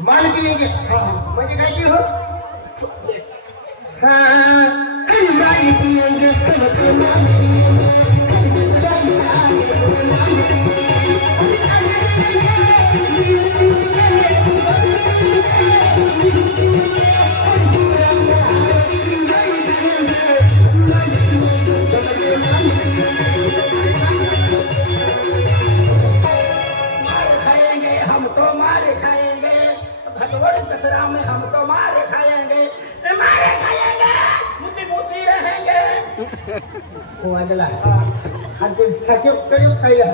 माल पिएंगे मुझे कहती हो हाँ माल पिएंगे माल कचरा में हम तो मारे खाएंगे मुट्ठी मुट्ठी रहेंगे हो आला खाते खाते करू खायला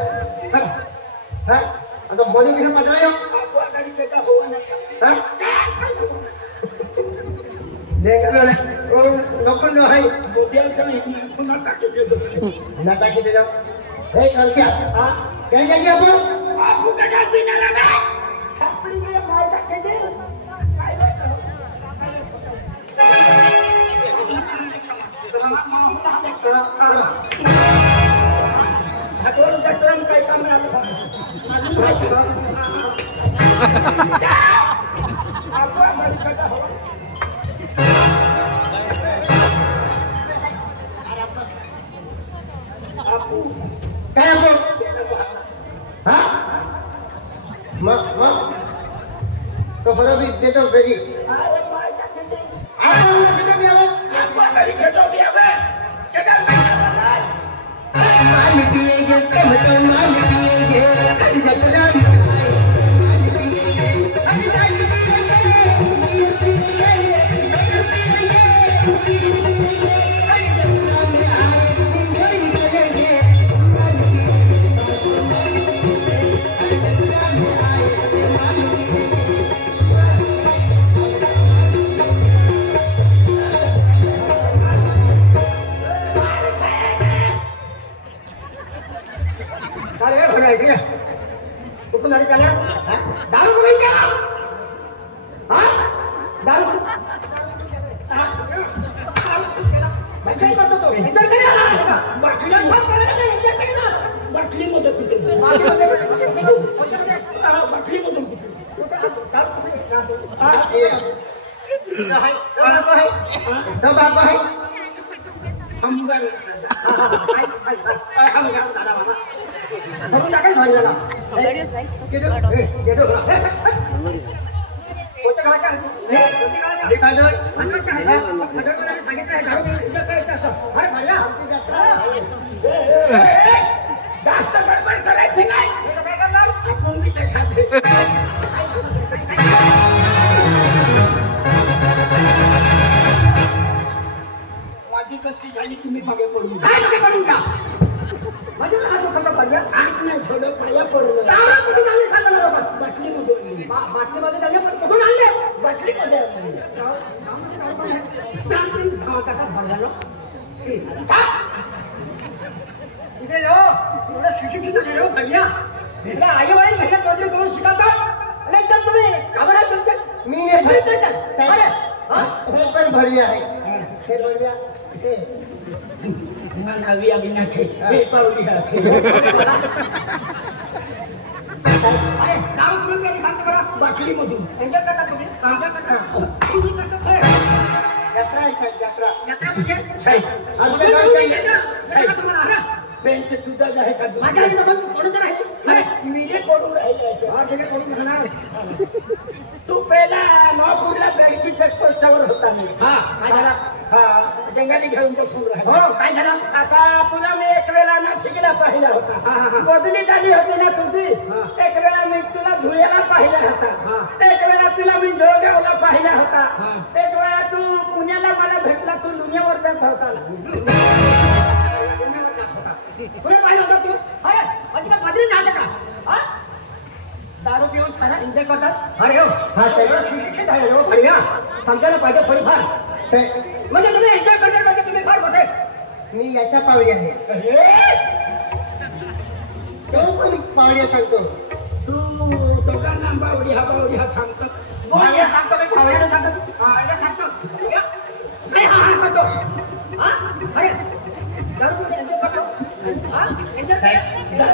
हां आता बॉडी घेऊन बदलायो आपको गाड़ी फेंका हुआ नहीं हां देख लो ओ नको न है मोबाइल से नहीं सुना काके दे दो ना काके दे जाओ ए कलसिया हां कहीं जाएंगे अपन आपको जगह पीना लगा छापड़ी में मार काके दे भगवान कचरम का काम में आपको बड़ी कटा हो आपको क्या आपको हाँ तो बड़ा भी दे दो बेरी माल पिएंगे माल पिएंगे जतरा दारू पीएंगे हाँ दारू बच्चा ही करतो तो इधर क्या आ रहा है बाटली सब कर रहे हैं इधर क्या बाटली मध्ये पितो बाटली मध्ये हाँ ये तो बाप है हम गए हम क्या दादा बाबा हम जाके घर जाना ये दो कोणतं काय काय देखा दो अंदर काय है अंदर को सांगितलं आहे दारू इधर काय असं अरे भैया आमची जत्रा जास्त गडबड करायची नाही काय करणार आपण मी त्याच्यात माझी गती झाली तुम्ही मागे पडून काय मागे पडून का माझ्या हात उठवला भैया आठ नाही थोडं पाया पडलं दारू कुठून आणली सांगा मला बाटलीमध्ये बाटलीमध्ये झाले पण कुठून आणले बाटलीमध्ये इथे लो एवढं सुशिक्षित झाले हो भैया आई वडील मेहनत मजुरी करून शिकवतात आणि एकदम तुम्ही कामाला तुमच्या मी हे पण भरली आहे हे भरली आहे नावी आगी ना खे हे पावली हा खे अरे दारू पिऊन गेली सांगते मला बाटलीमधून एन्जॉय करता तुम्ही तुम्ही करता यात्रा आहे यात्रा यात्रा म्हणजे साहेब तुम्हाला आला पेंट तुझा आहे का माझ्या आणि आपण कोण तर राहिले विरे कोडून राहिले और जगह कोण राहणार तू पहिला नॉपूरला बँकी चेकपोस्टावर होता मी हा काय झाला हा जंगाली घेऊन बसून राहिलो हो काय झालं आता तुला मी एक वेळा नाशिकला पाहिला होता बदली झाली होती ना तुझी एक वेळा मी तुला धुळ्याला पाहिला होता एक वेळा तुला मी जोरगावला पाहिला होता एक वेळा तू पुण्याला मला भेटला तू लुण्यावर जात होता तुला पाहिलं होतं तू अरे माझी का पदरी झालं का हा दारू पिऊन खाना एन्जॉय करतात अरे हो हा सगळं सुशिक्षित आहे हो बढिया समजायला पाहिजे थोडीफार म्हणजे तुम्ही एन्जॉय करणार म्हणजे तुम्ही फार मोठे मी याच्या पावडी आहे तो पण पावड्या सांगतो तू दोघांना बावडी हा सांगतो फावड्या सांगतो मी फावड्यानं सांगतो फावड्या सांगतो अरे हा हा करतो हा अरे दारू पिऊन एन्जॉय करतो हा एन्जॉय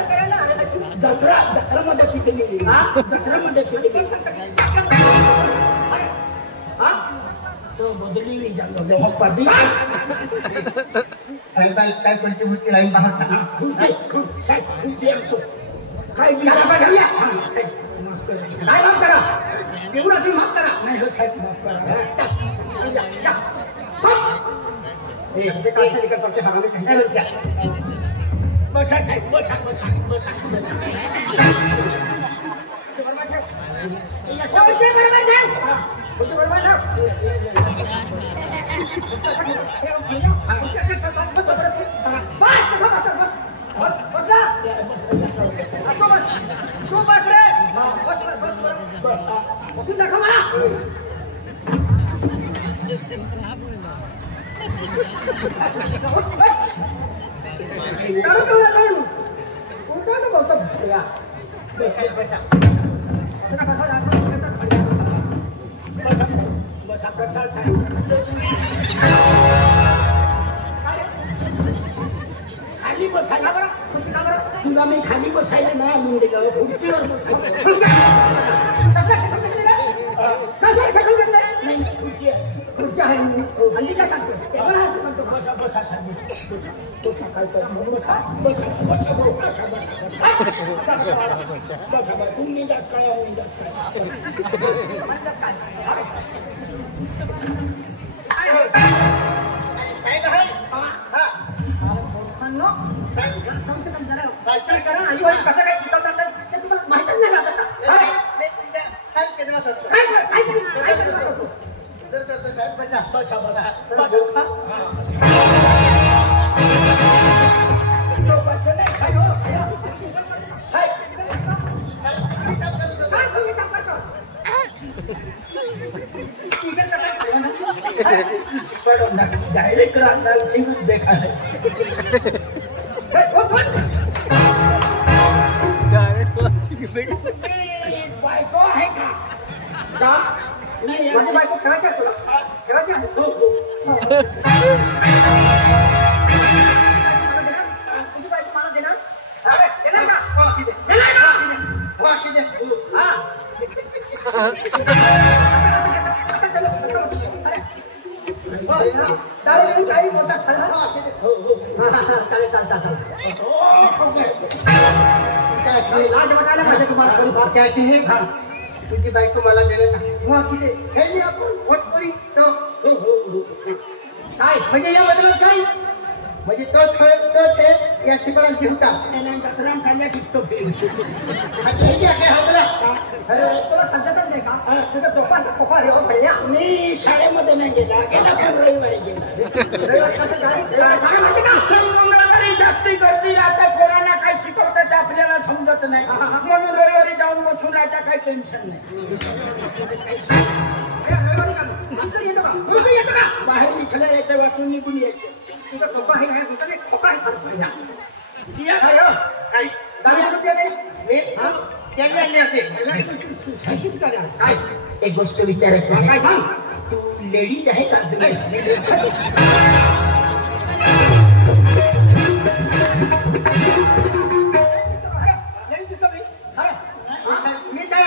करायला अरे जत्रामध्ये किती गेली जत्रामध्ये किती गेली हा तो बदली मग पाठी साहेब काय पुढची मुठची लाईन पाहत ना खुर्ची आणतो काय काय माफ करा एवढं असेल माफ करा नाही हो साहेब माफ करा बसा साहेब बसा खाली बसायला बरं तुला मी खाली बसायला नाही आणून दिलं खुर्चीवर तुम्ही जात काय साहेब आहे कसं काय शिकवतात तुम्हाला माहितच नाही राहत साहेब बसा डायरेक्ट देखा है बायको आहे का नाही माझी बायको खेळायची आहे तुला खेळायची आहे तुझी बायको मला देणार देणार का देणार का दारू काही मोठा खाल्ला चालेल तुझी बायको मला दिलं ना किती आपण भोजपुरी तो काय म्हणजे या बदलात काय म्हणजे तो ते या शिकवण घेऊटा जत्रा खाल्ल्या टिकतो तुला समजतच नाही का तुझ्या टोपा रे भैया मी शाळेमध्ये नाही गेला पण रविवारी गेला मंगळवारी जास्ती गर्दी राहते पोरांना काय शिकवतात आपल्याला समजत नाही म्हणून रविवारी जाऊन बसून राहता काही टेन्शन नाही बाहेर निघायला येते वाचून निघून यायचे तुझा टोपा आहे काय तुझा खोपा आहे काय एक गोष्ट विचारायची काय सांग तू लेडीज आहे का मी काय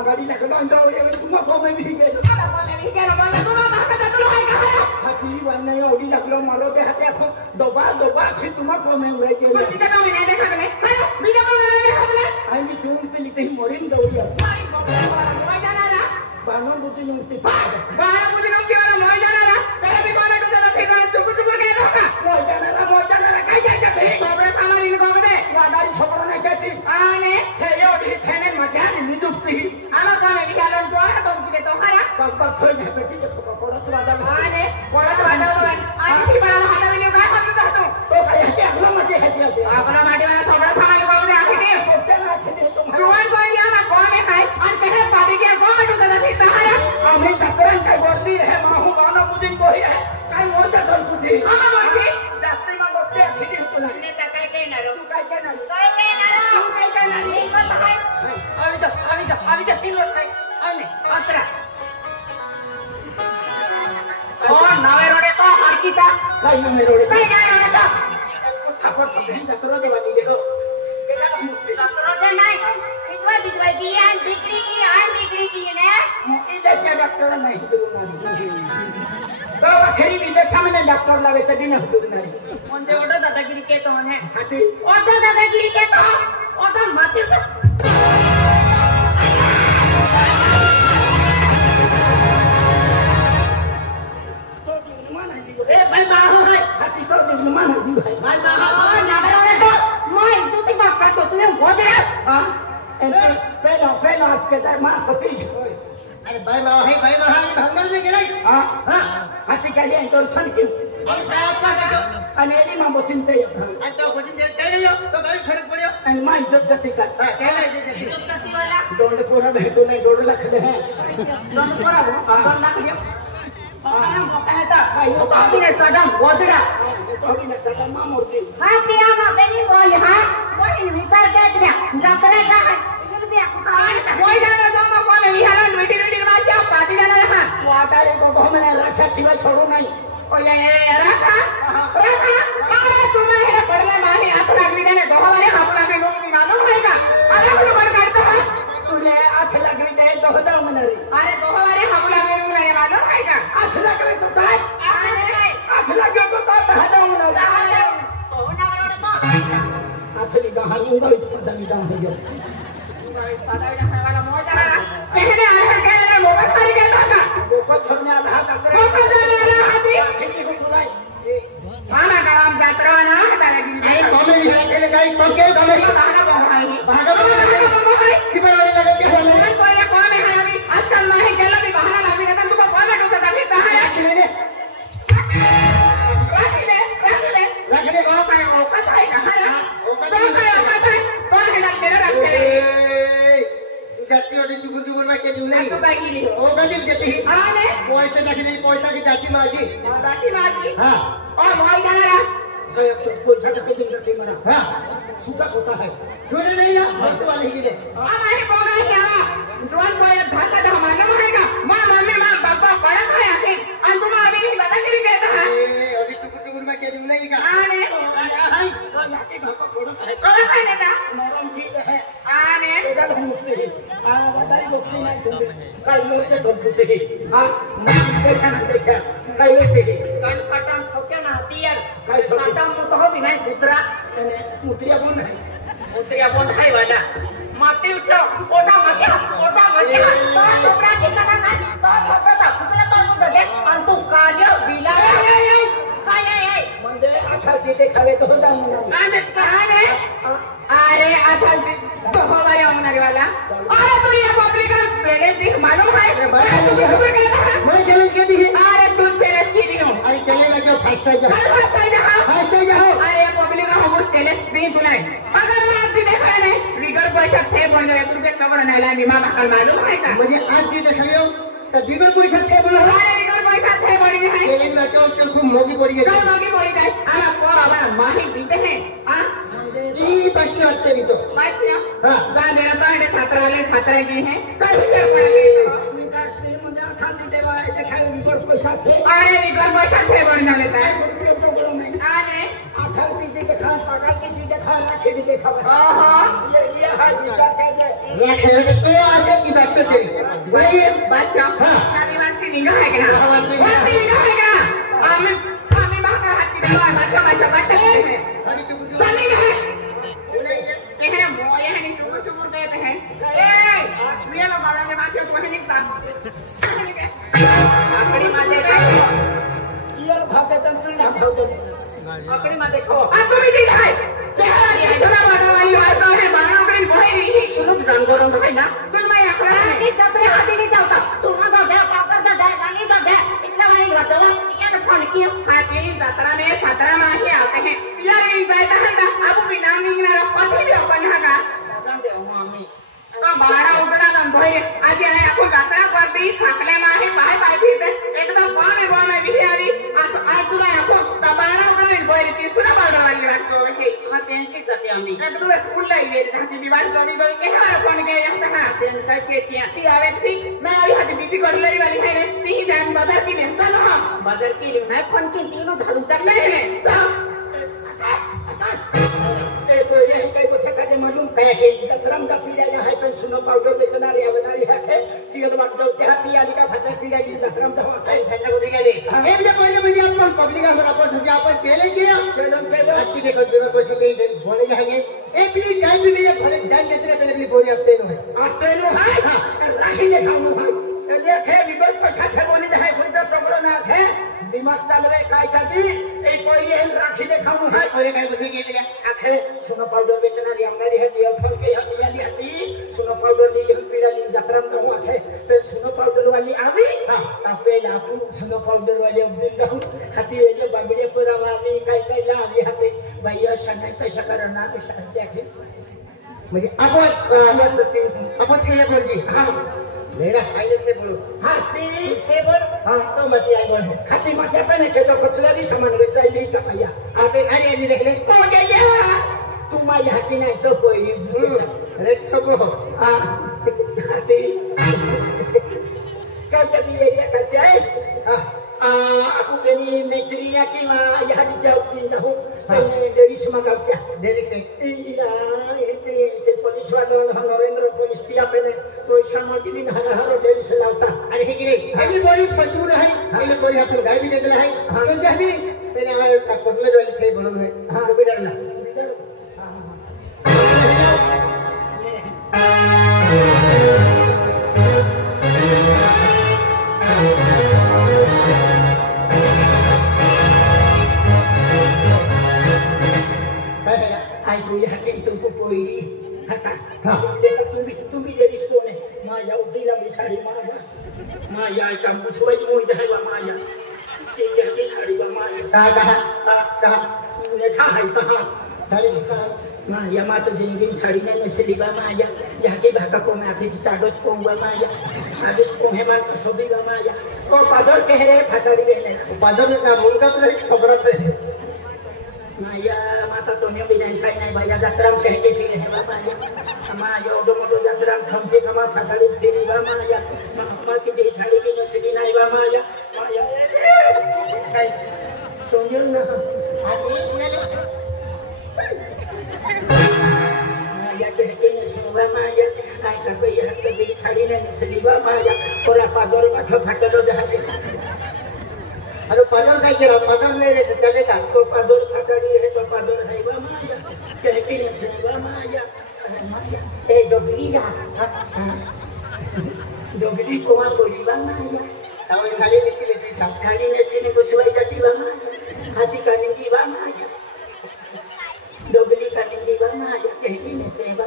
गाड़ी लगलो अंदर तुम में भी गए हाथी वाने ओडी लगलो मारो दे हाथे दोबा फिर तुम में उड़े गए आई मी जून पे लिखते ही मोरे मुझे नुकती पाड बाहर मुझे नौकरी वाला मोह जाना ना तेरे भी कॉलेज होता ना फिर चुप चुप के रहता मोह जाना काय जायचं ते कोबरे सामान इन कोबरे गाडी छोकरा नाही त्याची आने ते एवढी छान मजा आली नुकती आला कोण आहे विचारलं तू आहे तो किती तो खरा बघ थोय भेटती ते पडत वाजा आने कोणाच वाजवतो आणि ती मला हाताविली काय करतो जातो तो काय ह्याची आपला मध्ये ह्याची होते आपला माटीवाला थोडा सामान कोबरे आखी दे पोटाला छेदी तो जुवान कोण या ना कोण आहे काय आणि त्याने पाडी घ्या कोण होता ना फिरता हरा आम्ही जत्रा काय बोलती रे माहू माना मुदिन कोही आहे काय मोठा कर तुझी आम्हा बोलती जास्ती मग बघते छेदी होतो ना ने काय काय ना रो काय काय नाही काय ना रो काय नाही पण काय आम्ही तीन लोक काय आने 15 कोण नावे रोडे तो हरकीता काय नाही रोडे काय नाही रोडे तो थापड थापड जत्रा देवानी देखो केला मुक्ती रोजे नाही बिजवाई की आणि बिगड़ी की ने इथे डॉक्टर नाही तो खरी विदेशामध्ये डॉक्टर लावे तरी नव्हतं नाही म्हणजे ओटो दादागिरी केतो म्हणे हाती ओटो दादागिरी केतो ओटो माती तो निर्माण आहे ए भाई बाहु है हाती तो निर्माण आहे भाई बाहु नाबे तो मोय जुती बाप का तो तुने बोले हां पहला आज के टाइम में होती अरे बाय महा भांगल ने गेलाय हां हां हाती काय आहे तो सनकी आणि काय आपला काय आणि एडी मा बसिन ते आणि तो कोचिंग दे काय नाही तो काय फरक पड्यो आणि मा इज्जत जाती का हां काय नाही ते सती वाला दोन पोरा भेटू नाही 2 लाख दे हैं दोन पोरा 2 लाख दे मोका था तो अभी ने सदम गोदड़ा तो अभी ने चला मा मोती हां ते आवा बेनी बोल हां कोई विचार के दिया जतरे का कोई जाना तो मैं कोई विहार मीटिंग में क्या पार्टी जाना रहा वाटारे को दो मैंने रक्षा शिवा छोड़ू नहीं ओ ये रखा अरे तुम्हें है पड़ले माही हाथ लागली देने दो हमारे हाथ लागले लोग मालूम है का अरे हम बड़ करते हैं तुले हाथ लगली दे दो हदा मनरी अरे दो हमारे हाथ लागले लोग मेरे मालूम है का हाथ लगले तो काय अरे हाथ लगे तो हदा मनरी ओ ना बरोबर तो हाथ ली गाहर उंगली तो पता नहीं कहां है पता नहीं वाला मो जाना कहने आया कहने मोबाइल खाली कहता था को छोड़ने आधा हाथ मोबाइल जाने हाथी ठीक को बुलाई माना काम जात्रा ना दादागिरी अरे कॉमे विहार के काय पक्के कॉमे भागा भागा भागा शिवरारी लगे के बोले कोई कौन है अभी आजकल नहीं केला भी बहाना लावी ना तुम कौन है तो तभी कहां है रखने को काय औकात है कहां है औकात है कौन है ना तेरा रखे तू जाती होती चुकुर चुकुर में के नहीं तू काय केली हो ओ कधी देती हां ने पैसे दाखी पैसा की दाटी माझी बाकी बाकी हां और मोई जाना गए तो पैसा का दिन रखे मरा हां सुधा होता है सुने नहीं ना भक्त वाले ही ले हमारे बोगा क्या जोन कोई भाषा तो मालूम हैगा मां मम्मी मां पापा बड़ा है आखिर और तुम अभी नहीं बता के कहता है अभी चुकुर चुकुर में के नहीं का आने हाय तो याके भापा थोड़ा है कौन है नेता नरम जी है आने एडा मुस्ते है आ बताई लोग नहीं तुम काय लोग के धमते है हां देखा ना देखा काय लेते है कान पटाम ठोके ना हतियार काय साटा मु तो भी नहीं पुत्रा मुत्रिया बोन है मुत्रिया बोन है वाला माती उठो ओटा मत तो छोकरा की कना ना तो छोकरा था फुटला तो मुझे दे और तू कालियो बिला काय म्हणजे आठाची देखावे तो जाऊन आने अरे असल तो हमारे होने वाला अरे तू ये पब्लिक पहले देख मालूम है तू खबर कहता है मैं चले के दी अरे तू तेरे की दी हो अरे चले मैं क्यों फास्ट जाओ फास्ट जाओ अरे पब्लिक का हम तेरे स्क्रीन सुनाए अगर मैं आपकी देखा नहीं बिगर पैसा थे बन जाए रुपए कबर नहीं ला बीमा का मालूम है का मुझे आज जी दिखायो तो बिगर पैसा के बोला अरे बिगर पैसा थे बड़ी है चले मैं क्यों चल खूब मोगी पड़ी कौन है होगी बड़ी है हम आपको अब माही दीते हैं हां ई बच्चे आते नहीं तो बात क्या हां गांव मेरा तो है छात्रा की हैं कभी से पढ़ गए निकालते मुझे आठाची देवा देखावे बिगर पैसा थे अरे बिगर पैसा थे बढ़ जाता है रुपये चोकड़ो में आने आठाल की देखा पागल की देखा लाठी की देखा ओहो ये हाल विचार कर दे रखे तो आगे की बात से तेरी भाई बच्चा सारी बात की निगाह है क्या बात की निगाह है क्या हमें बाहर हाथ की दवा बच्चा बच्चा बच्चा है अरे चुप सनी है ये है मोए है नहीं चुप चुप कहते हैं ए ये लोग बड़ा जमा के तो है नहीं आकड़ी में देखो आपको भी दी है क्या थोड़ा बड़ा वाली बात है बाणों की भय नहीं तुम रंग है ना तुम मैं आकड़ा है कतरे हाथी नहीं जाता सुना तो दे पाकर तो दे गाली तो दे सिखना वाली बात है ये तो फोन किया हाथी यात्रा में छतरा में ही आते हैं यार ये जाता है ना अब बिना नहीं ना पति भी अपन है का समझे मम्मी बाड़ा उगड़ा दम भय आज आए आपको यात्रा कर दी थकले में है बाय बाय भी एकदम गांव में भी आ रही आज तुला आपको बाड़ा उगड़ा भय तीसरा बाड़ा वाली बात को है हां तेन के जाते हम एकदम स्कूल लाई ले हाथी विवाद कभी कोई के हां कौन के यहाँ हां तेन का के ती आवे थी मैं अभी हाथी बिजी कर ले वाली है ती ध्यान बाजार की नेता ना बाजार की मैं फोन के तीनों झाड़ू चल ले ए तो ये कई बच्चे का मालूम है कि जत्रम का पीड़ा यहाँ है तो सुनो पाउडर बेचना रे बना रही है कि तो बात तो क्या पियाली का फटा पीड़ा की जत्रम तो है सच्चा को दिखा दे एक ले पहले मुझे अपन पब्लिक का मेरा पर तुझे अपन चैलेंज किया आज की देखो देखो कोई कहीं बोले जाएंगे ए प्लीज टाइम भी मेरे भले जान देते पहले भी बोरी हफ्ते नो है हफ्ते नो है राशि दिखाऊं है देखे विगत पर साथे बोली है कोई तो चमड़ो ना है दिमाग चल रहे काय कभी ए कोई ये राशि दिखाऊं है अरे काय बुझे के लिए आखे सुनो पाउडर बेचना रे हमने है दिया फोन के यहाँ दिया हती सुनो पाउडर ली यही पीड़ा ली जत्रम तो हूं आखे तो सुनो पाउडर वाली आवी हां तब पे लापू सुनो पाउडर वाले दिन जाऊं हती ये जो बागड़े पूरा वाली काय काय ला आवी हती भैया सन्ने पैसा करना तो शांति आखे म्हणजे आपण के बोल जी हां मेरा साइलेंस से बोलो हाथी से बोल हां तो मत आई बोल हाथी मत पे के तो कचलरी सामान बेचाई ली का भैया अबे अरे ये देख ले हो गया तुम आई हाथी नहीं तो कोई अरे सब हां हाथी क्या कभी एरिया करते है हां aku beni negerinya kima ya di jauh di tahu dari semua क्या दिल्ली से iya itu polis वाला नरेंद्र पोलीस पिया पहने तो सामग्री न हर dari selauta अरे हे की अभी बोली पशु है पहले कोई अपन गाय भी दे देला है तो जब भी पहले आए का कोटले वाली थे बोलो है तो भी डरना आई कोई हकीम तुमको कोई हटा देखा तुम्ही जरी सोने माया उठीला मी साडी माया का मुसवाई मोई जायला माया ते जरी साडी माया का ने सहाय कहा साडी माया मात जिंदगी साडी ने नसली बा माया जाके भाका को माथे चाडोच कोंगा माया आदि कोहे मार सोबी बा माया ओ पादर कह रे फाटारी बेले पादर का मुलगा तर एक सबरत है माया माता तो ने बिना काय नाही बाया जत्रम कहते ठीक है माया माया ओदो मोदो जत्रम थमके कमा फाटाडी फेरी बा माया मामा की दे छाडी की नसली नाही बा माया माया काय सोंजल ना माया कहते नसली बा माया काय का कोई हक दे छाडी ने नसली बा माया ओला पादर माथा फाटलो जहाजे अरे पादर काय केला पादर नाही रे चलेगा तो पादर फाटाडी है तो पादर है बा माया कहते नसली बा माया माया ए डोगरी को वहां पड़ी बा माया तावली साडी निकली थी साडी नसली कुसवाई जाती बा माया हाथी कानेंगी बा माया डोगरी कानेंगी बा माया कहते नसली बा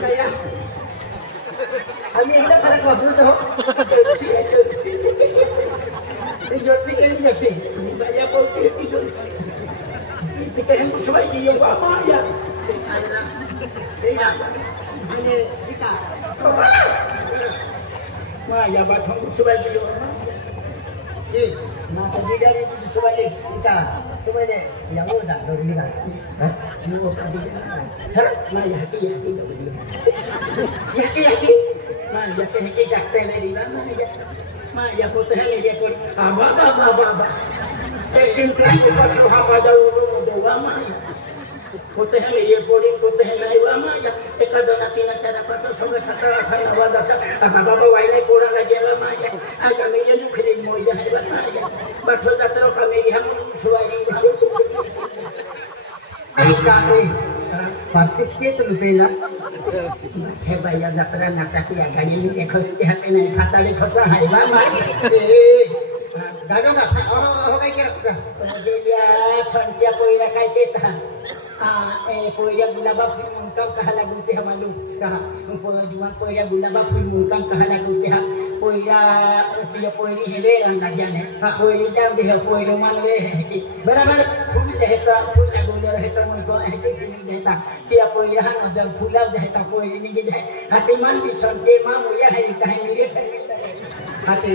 माया आम्ही एकदा फरक वापरतो ते जोशी केली जाते माया बोलते की जोशी ते कहें कुसवाई की ये बा माया ते ना म्हणजे इका माया बात हम कुसवाई की ए माता जिगारी कुसवाई इका तुम्हारे yang udah dari mana? Hah? Lu kan di Hah? माया की डोगरी Yaki माया के डॉक्टर ने दी माया को तो है मेरे को बाबा एक दिन के पास वहां बाजा दो माया होते हैं मेरे बोर्डिंग होते हैं नहीं वा माया एक दोना तीन चार पांच छह सात आठ नौ 10 बाबा वाइले कोड़ा लगेला माया आज मेरे दुखरी मोई जाए माया बैठो जात्रो का मेरी हम सुवाई Ay, participate lu pela. हे बाया जत्रा नाटक या गाडी मी देखते हाते नाही खाताले खचा हाय बा मा गाडो का हो काय केलं गेल्या संध्या पोईला काय देता ए पोईला गुलाबा फुल मुंकाम कहा लागते हा मालूम कहा जुवान पोईला गुलाबा फुल मुंकाम कहा लागते हा पोईला तिया पोईली हेले रंगा जाने पोईली जाव दे पोईलो मानवे बराबर फूल देता फूल लागोले रहता मन को देता तिया पोईला हा नजर फूला देता पोईली निगे जाए हाती मान भी संते मा मोया है काहे मेरे हाती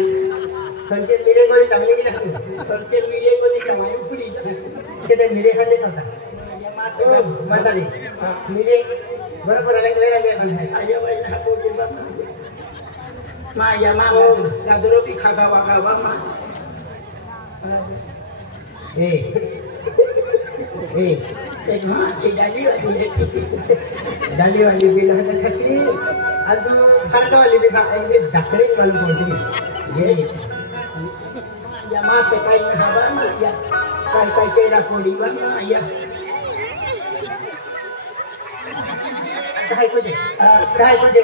संते मेरे गोली चांगली गेली संते मेरे गोली कमाई पुरी ते मेरे खाते करता मताली मेरे बरोबर अलग वेळा दे पण आहे आया बाई हा पोटी बा मा या मा गाजरो भी खागा वागा वा मा ए एक मा ची डाली वाली भी लहर कशी अजून खातो वाली भी म्हणजे डाकरी वाली कोणती ये या मा पे काही हवा मा या काय केला पोडी वा मा या काय तुझे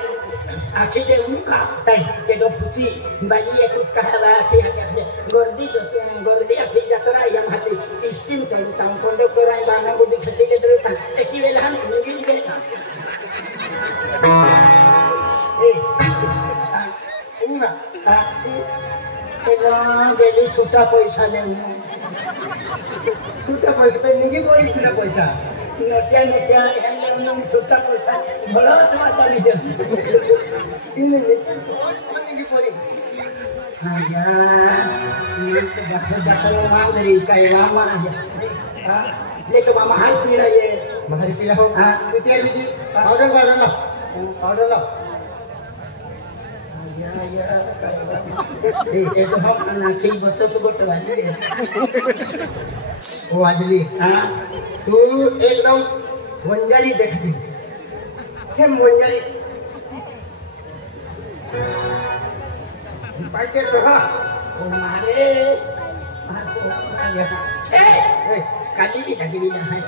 आखी ते उनका ताई ते दो फुची बाई एकच कहावा आखी हाते गर्दी आखी जत्रा या हाते स्टीम चढता कंडक्टर आहे बाना गोदी खचीले धरता एकी वेळा हम निघून गेले निवा तेव्हा गेली सुटा पैसा देऊन सुटा पैसा पे निघी पोळी सुटा पैसा नोट्या सुटा पैसा भरच वाचा निघे निघी पोळी दाखल मांजरी काय रामा ले तो मामा हाल पीड़ा ये महारी पिला हो तू तेल दी पाउडर ला ये तो हम नाची बच्चों तो गोट वाली वो आदली तू एकदम वंजारी देखती सेम वंजारी पाइके तो हा ओ मारे काली भी लगी ना है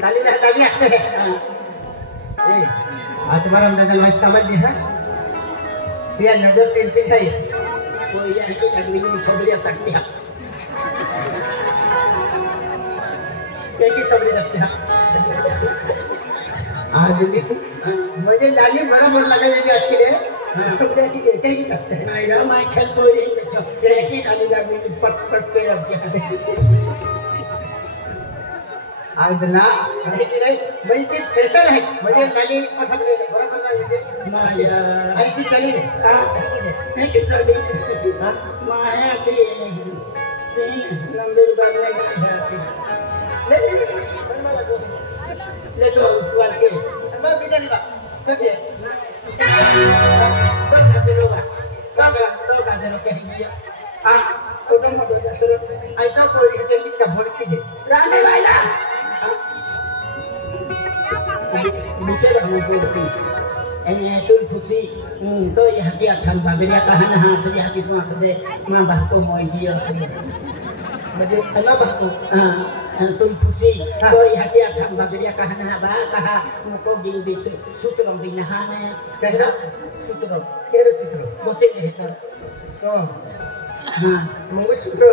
काली लगी है ए आज तुम्हारा अंदाजा मैं समझ लिया ये नजर तीन पे है वो ये की लगी नहीं छोड़ सकती है की सबरी सकते हैं आज मुझे लाली बराबर लगाई अच्छी है सबरे की कहते ही सकते हैं नहीं ना मैं खेल कोई नहीं देखो ये की लाली लगी पट पट के रख दिया आज ना नहीं मैं ये फैशन है मुझे लाली पठक बराबर लगी से माया आई की चली नहीं की चली माया की नंबर बाद में ले तो वाल के मैं बेटा नहीं बा चलिए तो कैसे लोगा तो कैसे लोग कहेंगे तो तुम मत कैसे आई तो कोई के बीच का भोल की दे राने वाला बेटे हम बोलती एने तुल फुची तो यह की अथन बाबरिया कहना हां तो यह की तुम दे मां बाप को मोई दियो मुझे अल्लाह बात हां तुल फुची तो यह की अथन बाबरिया कहना बा कहा मुको गिल दे सूत्र दिन हां ने कहला सूत्र केरे सूत्र बोते है तो हां मुझे सूत्र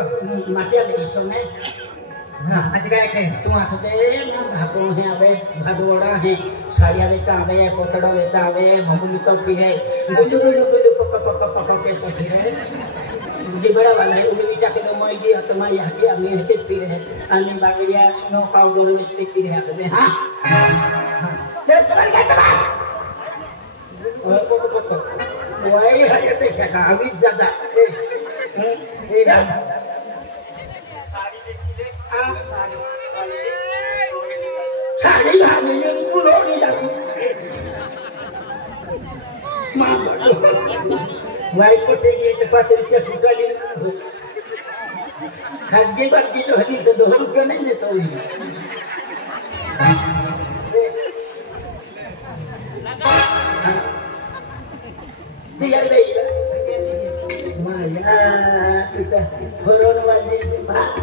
माटिया ले सोने हां आज काय के तुम आखते भागो है आवे भागोड़ा है साड़िया बेचा आवे कोतड़ा बेचा आवे हमू तो फिरे गुलु पक के तो फिरे जी बड़ा वाला है उन्हें बिटा के मोई जी तो मैं यहां के आगे है फिर है अन्य बागड़िया स्नो पाउडर लिपस्टिक फिर है आगे हां ले तुम्हारे क्या तबा वही है ये देखा का अभी ज्यादा ए ना साड़ी हमें पुलो नहीं लगती मां वाई पोटे की तो 5 रुपया सूटा लेना खाद्य बात की तो हरी तो 2 रुपया नहीं देता हूँ दिया भाई माया kita corona वाली से बात